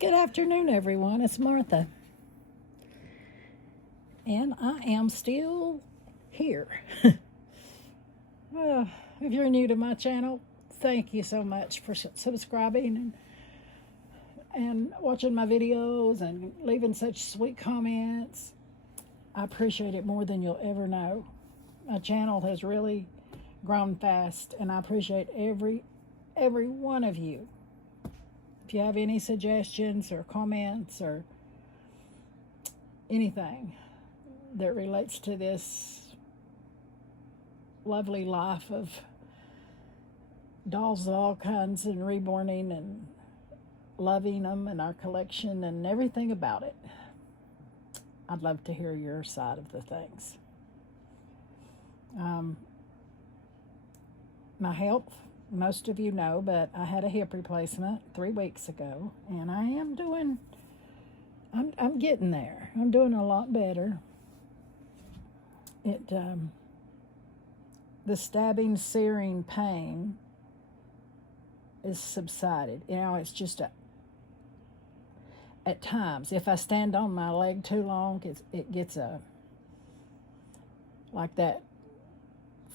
Good afternoon, everyone. It's Martha. And I am still here. If you're new to my channel, thank you so much for subscribing and watching my videos and leaving such sweet comments. I appreciate it more than you'll ever know. My channel has really grown fast, and I appreciate every one of you. If you have any suggestions or comments or anything that relates to this lovely life of dolls of all kinds and reborning and loving them and our collection and everything about it, I'd love to hear your side of the things. My health, most of you know, but I had a hip replacement 3 weeks ago, and I am doing, I'm getting there. I'm doing a lot better. The stabbing, searing pain is subsided. You know, it's just at times, if I stand on my leg too long, it gets like that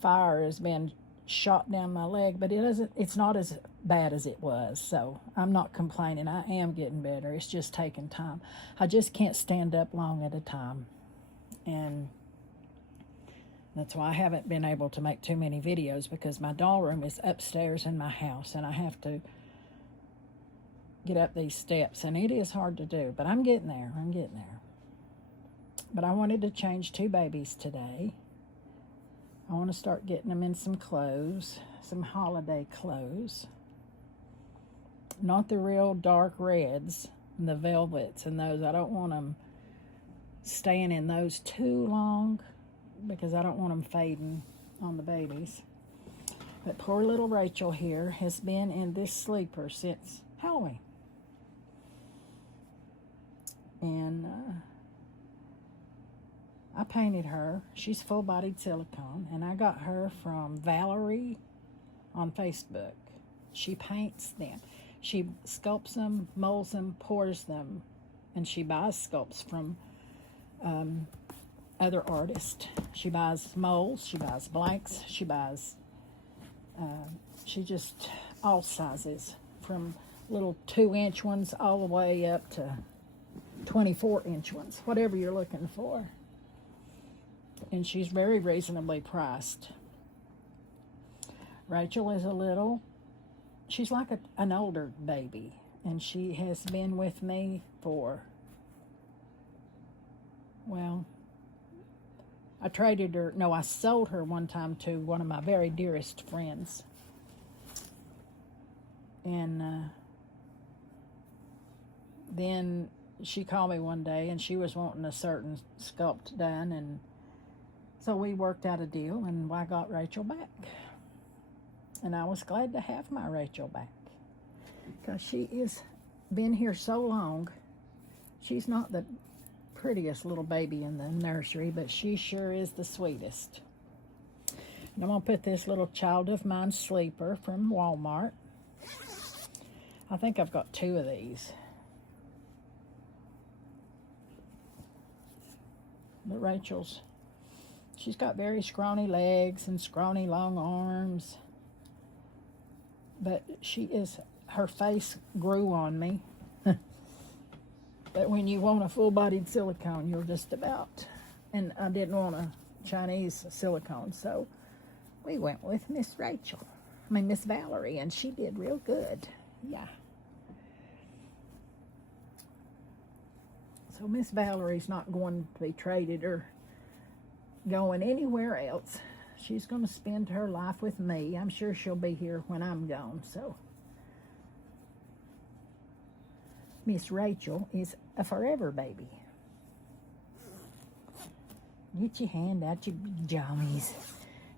fire has been shot down my leg, but it's not as bad as it was, so I'm not complaining. I am getting better. It's just taking time. I just can't stand up long at a time, and that's why I haven't been able to make too many videos, because my doll room is upstairs in my house and I have to get up these steps, and it is hard to do, but I'm getting there. But I wanted to change 2 babies today. I want to start getting them in some clothes, some holiday clothes. Not the real dark reds and the velvets and those. I don't want them staying in those too long, because I don't want them fading on the babies. But poor little Rachel here has been in this sleeper since Halloween. And I painted her. She's full-bodied silicone, and I got her from Valerie on Facebook. She paints them. She sculpts them, molds them, pours them, and she buys sculpts from other artists. She buys molds, she buys blanks, she buys, she just all sizes, from little 2-inch ones all the way up to 24-inch ones, whatever you're looking for. And she's very reasonably priced. Rachel is she's like an older baby, and she has been with me for, well, I sold her one time to one of my very dearest friends. And then she called me one day, and she was wanting a certain sculpt done, and so we worked out a deal, and I got Rachel back. And I was glad to have my Rachel back, because she has been here so long. She's not the prettiest little baby in the nursery, but she sure is the sweetest. And I'm going to put this little Child of Mine sleeper from Walmart. I think I've got 2 of these. But Rachel's, she's got very scrawny legs and scrawny long arms. But her face grew on me. But when you want a full-bodied silicone, you're just about. And I didn't want a Chinese silicone, so we went with Miss Valerie, and she did real good. Yeah. So Miss Valerie's not going to be traded or going anywhere else. She's going to spend her life with me. I'm sure she'll be here when I'm gone, so Miss Rachel is a forever baby. Get your hand out your jammies.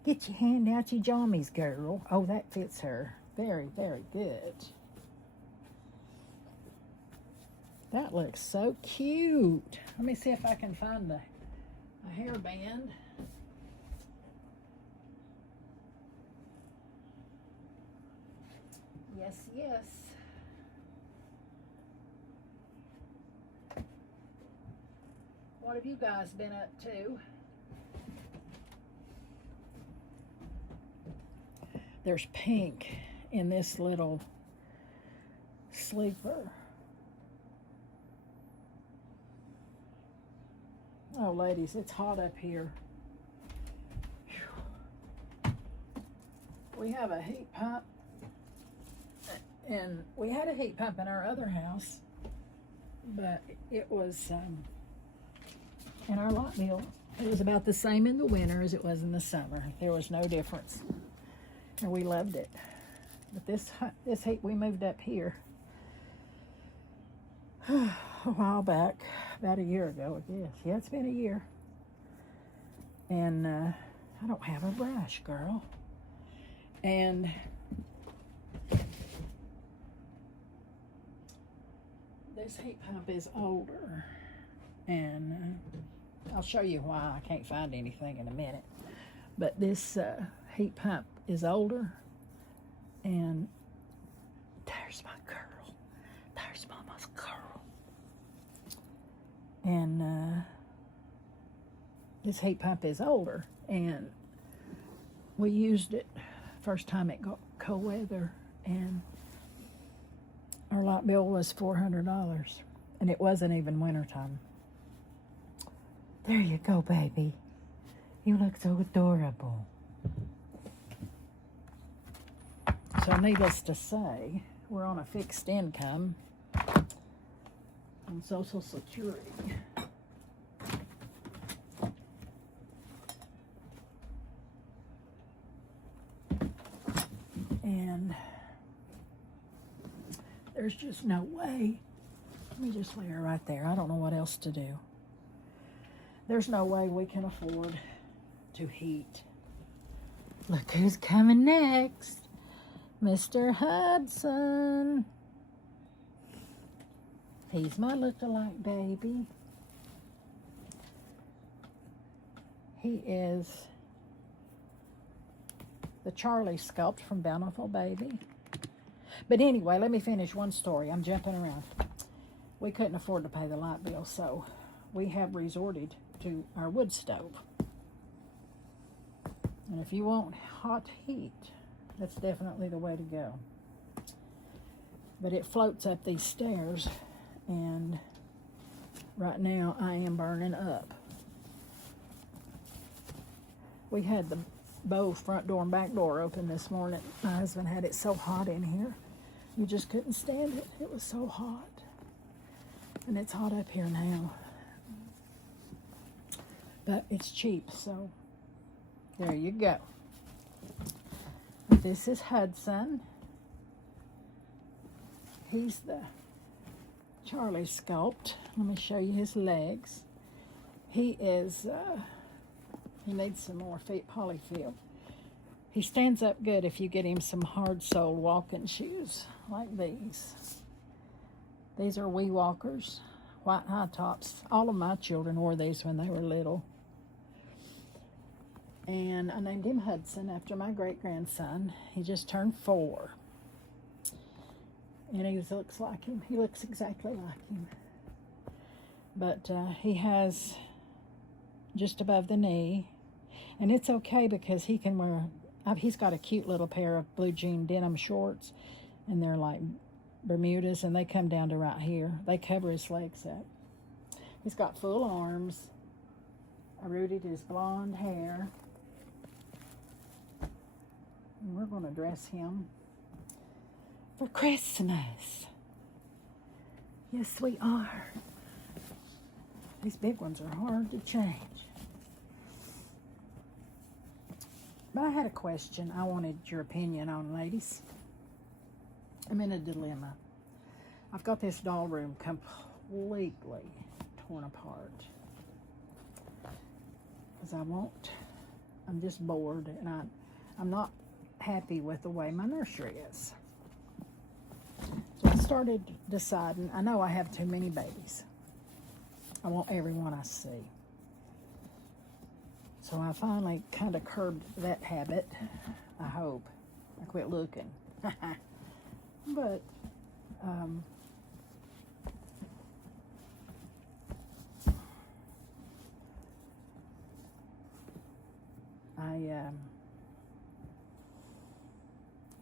Get your hand out your jammies, girl. Oh, that fits her very, very good. That looks so cute. Let me see if I can find a hairband. Yes. What have you guys been up to? There's pink in this little sleeper. Oh, ladies, it's hot up here. Whew. We have a heat pump, and we had a heat pump in our other house, but it was in our light bill. It was about the same in the winter as it was in the summer. There was no difference, and we loved it. But this heat, we moved up here a while back, about a year ago, I guess. Yeah, it's been a year. And I don't have a brush, girl. And this heat pump is older. And I'll show you why. I can't find anything in a minute. But this heat pump is older. And there's my girl. There's Mama's girl. And this heat pump is older. And we used it first time it got cold weather. And our light bill was $400. And it wasn't even wintertime. There you go, baby. You look so adorable. So needless to say, we're on a fixed income on Social Security. And there's just no way. Let me just lay her right there. I don't know what else to do. There's no way we can afford to heat. Look who's coming next. Mr. Hudson. He's my look-alike baby. He is the Charlie sculpt from Bountiful Baby. But anyway, let me finish one story. I'm jumping around. We couldn't afford to pay the light bill, so we have resorted to our wood stove. And if you want hot heat, that's definitely the way to go. But it floats up these stairs, and right now I am burning up. We had the both front door and back door open this morning. My husband had it so hot in here. You just couldn't stand it. It was so hot. And it's hot up here now. But it's cheap, so there you go. This is Hudson. He's the Charlie sculpt. Let me show you his legs. He is, he needs some more polyfill. He stands up good if you get him some hard-soled walking shoes like these. These are wee walkers, white high tops. All of my children wore these when they were little. And I named him Hudson after my great-grandson. He just turned 4. And he looks like him. He looks exactly like him. But he has just above the knee. And it's okay because he can wear, he's got a cute little pair of blue jean denim shorts. And they're like Bermudas, and they come down to right here. They cover his legs up. He's got full arms. I rooted his blonde hair. And we're going to dress him for Christmas. Yes, we are. These big ones are hard to change. But I had a question I wanted your opinion on, ladies. I'm in a dilemma. I've got this doll room completely torn apart. Because I'm just bored, and I'm not happy with the way my nursery is. So I started deciding, I know I have too many babies. I want everyone I see. So I finally kind of curbed that habit. I hope. I quit looking. But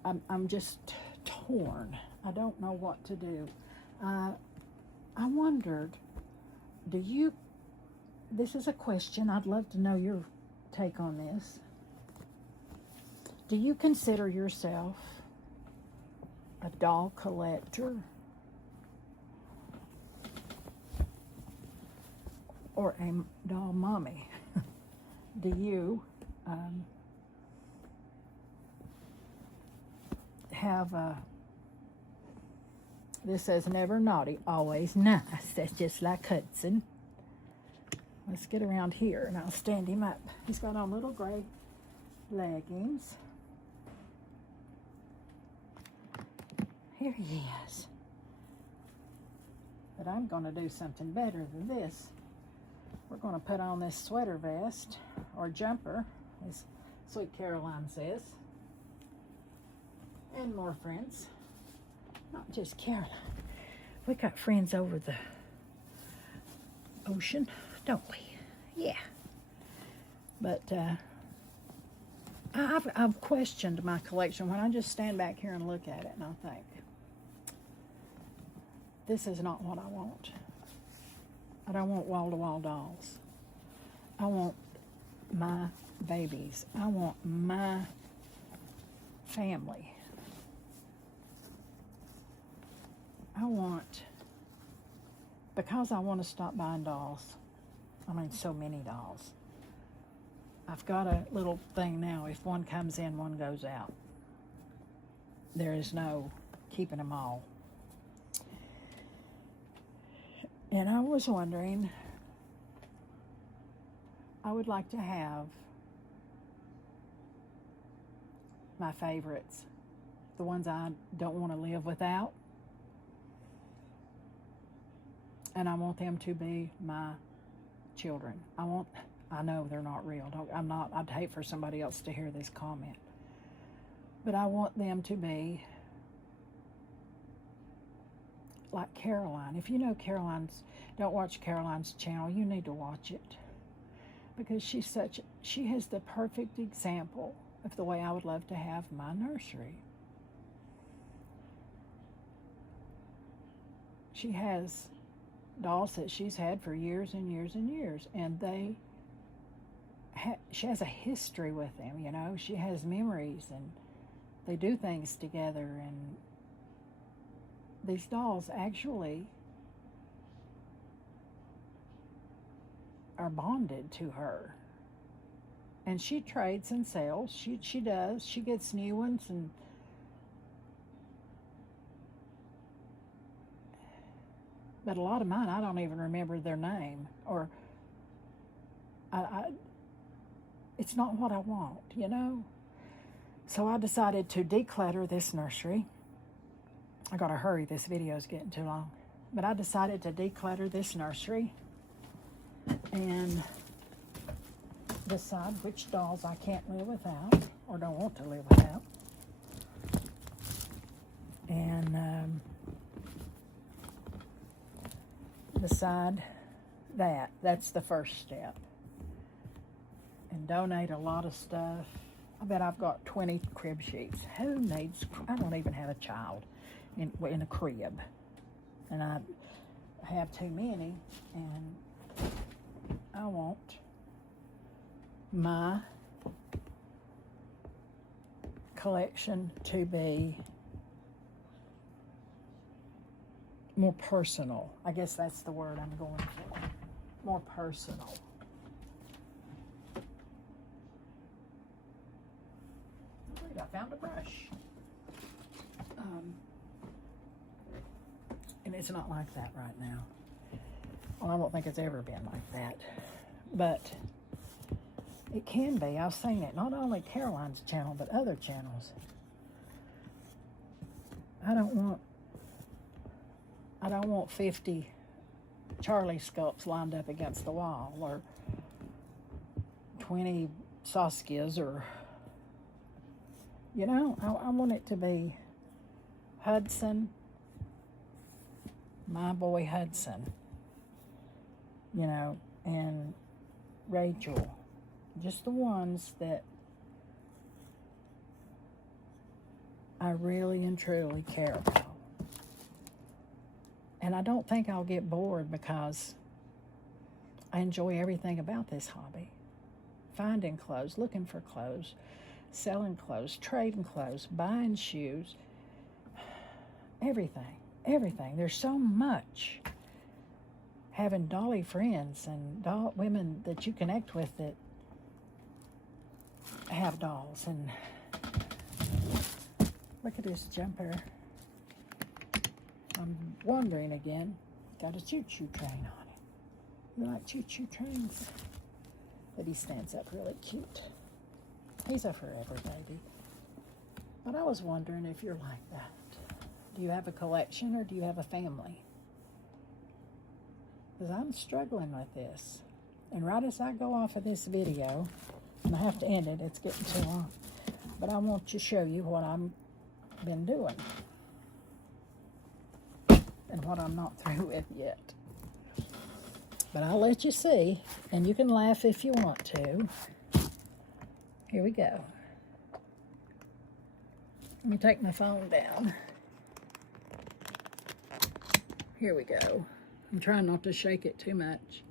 I'm just torn. I don't know what to do. I wondered, this is a question, I'd love to know your take on this. Do you consider yourself a doll collector or a doll mommy? Do you have a, this says never naughty, always nice. That's just like Hudson. Let's get around here and I'll stand him up. He's got on little gray leggings. Here he is. But I'm going to do something better than this. We're going to put on this sweater vest or jumper, as Sweet Caroline says. And more friends. Not just Caroline. We got friends over the ocean, don't we? Yeah. But I've questioned my collection when I just stand back here and look at it and I think, this is not what I want. I don't want wall-to-wall dolls. I want my babies. I want my family. Because I want to stop buying dolls. I mean, so many dolls. I've got a little thing now. If one comes in, one goes out. There is no keeping them all. And I was wondering, I would like to have my favorites, the ones I don't want to live without. And I want them to be my children. I know they're not real. I'd hate for somebody else to hear this comment. But I want them to be like Caroline. If you know don't watch Caroline's channel, you need to watch it. Because she has the perfect example of the way I would love to have my nursery. She has dolls that she's had for years and years and years, and she has a history with them, you know. She has memories, and they do things together, and these dolls actually are bonded to her. And she trades and sells. She does. She gets new ones, but a lot of mine, I don't even remember their name, or it's not what I want, you know? So I decided to declutter this nursery. I gotta hurry, this video is getting too long. But I decided to declutter this nursery and decide which dolls I can't live without or don't want to live without. And decide that's the first step. And donate a lot of stuff. I bet I've got 20 crib sheets. Who needs, I don't even have a child in a crib. And I have too many, and I want my collection to be more personal. I guess that's the word I'm going for. More personal. Wait, I found a brush. And it's not like that right now. Well, I don't think it's ever been like that. But it can be. I've seen it. Not only Caroline's channel, but other channels. I don't want 50 Charlie sculpts lined up against the wall, or 20 Saskias, or, you know, I want it to be Hudson, my boy Hudson, you know, and Rachel, just the ones that I really and truly care about. And I don't think I'll get bored because I enjoy everything about this hobby. Finding clothes, looking for clothes, selling clothes, trading clothes, buying shoes, everything, everything. There's so much. Having dolly friends and women that you connect with that have dolls. And look at this jumper. I'm wondering again, got a choo-choo train on it. You like choo-choo trains? But he stands up really cute. He's a forever baby. But I was wondering if you're like that. Do you have a collection or do you have a family? Because I'm struggling with this. And right as I go off of this video, and I have to end it, it's getting too long. But I want to show you what I've been doing. And what I'm not through with yet. But I'll let you see, and you can laugh if you want to. Here we go. Let me take my phone down. Here we go. I'm trying not to shake it too much.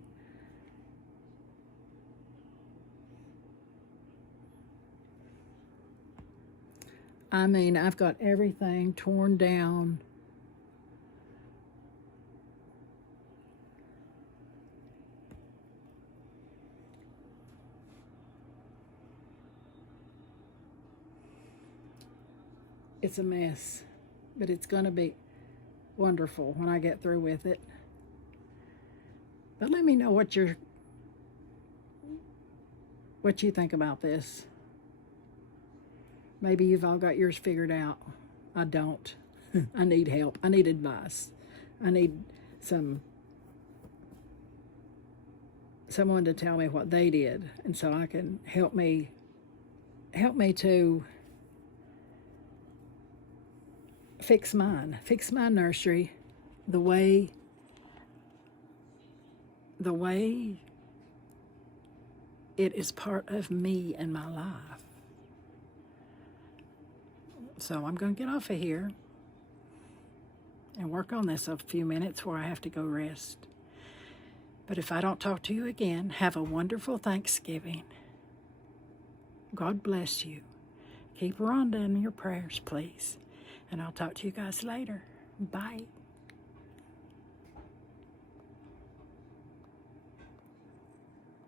I mean, I've got everything torn down. It's a mess, but it's going to be wonderful when I get through with it. But let me know what you think about this. Maybe you've all got yours figured out. I don't. I need help. I need advice. I need someone to tell me what they did, and so I can help me to fix my nursery the way it is part of me and my life. So I'm going to get off of here and work on this a few minutes where I have to go rest. But if I don't talk to you again, have a wonderful Thanksgiving. God bless you. Keep Rhonda in your prayers, please. And I'll talk to you guys later. Bye.